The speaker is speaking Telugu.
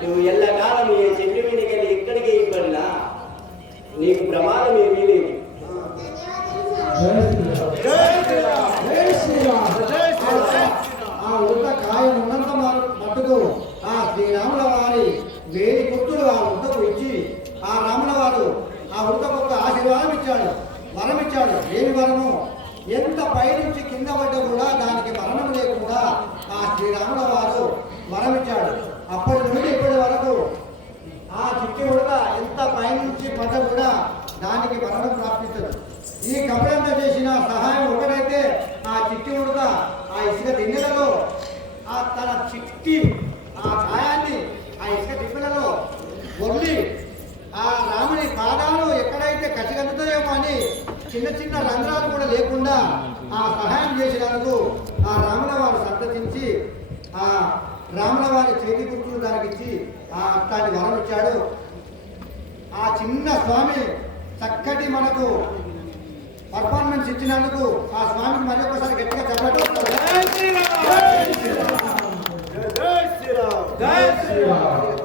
నువ్వు ఎల్లకాలం ఈ చెట్టు మీదకి వెళ్ళి ఎక్కడికి ఇవ్వడినా నీకు ప్రమాదం ఏమీ లేదు. ఆ ఉద్ద కాయ ఉన్నంత మట్టుకు ఆ శ్రీరాముల వారి వేడి పుత్రుడు ఆ ఉద్దకు ఇచ్చి ఆ రాముల వారు ఆ ఉద్దకు ఒక ఆశీర్వాదం ఇచ్చాడు, వరం ఇచ్చాడు. ఏమి వరము? ఎంత పైనుంచి కింద పడ్డ కూడా దానికి మరణం లేకుండా ఆ శ్రీరాముల వారు వరం ఇచ్చాడు. అప్పటి నుండి ఇప్పటి వరకు ఆ చిట్టి ఉడక ఎంత పైనుంచి పడ్డ కూడా దానికి మరణం ప్రాప్తించదు. ఈ కపడంతో చేసిన సహాయం ఒకటైతే ఆ చిట్టి ఉడక ఆ ఇసుక దిన్నెలలో ఆ తన చిట్టి ఆ కాయాన్ని ఆ ఇసుక దిన్నెలలో వదిలి ఆ రాముని పాదాలు ఎక్కడైతే కచ్చిగందుతాయేమో అని చిన్న చిన్న రంధ్రాలు కూడా లేకుండా ఆ సహాయం చేసినందుకు ఆ రాముల వారు సంతతించి ఆ రాముల వారి చేతి గుర్తులు దానికి ఇచ్చి ఆ అట్లాంటి వరం ఇచ్చాడు. ఆ చిన్న స్వామి చక్కటి మనకు పర్ఫార్మెన్స్ ఇచ్చినందుకు ఆ స్వామికి మరి ఒకసారి గట్టిగా చెప్పడం. జై శ్రీరామ్.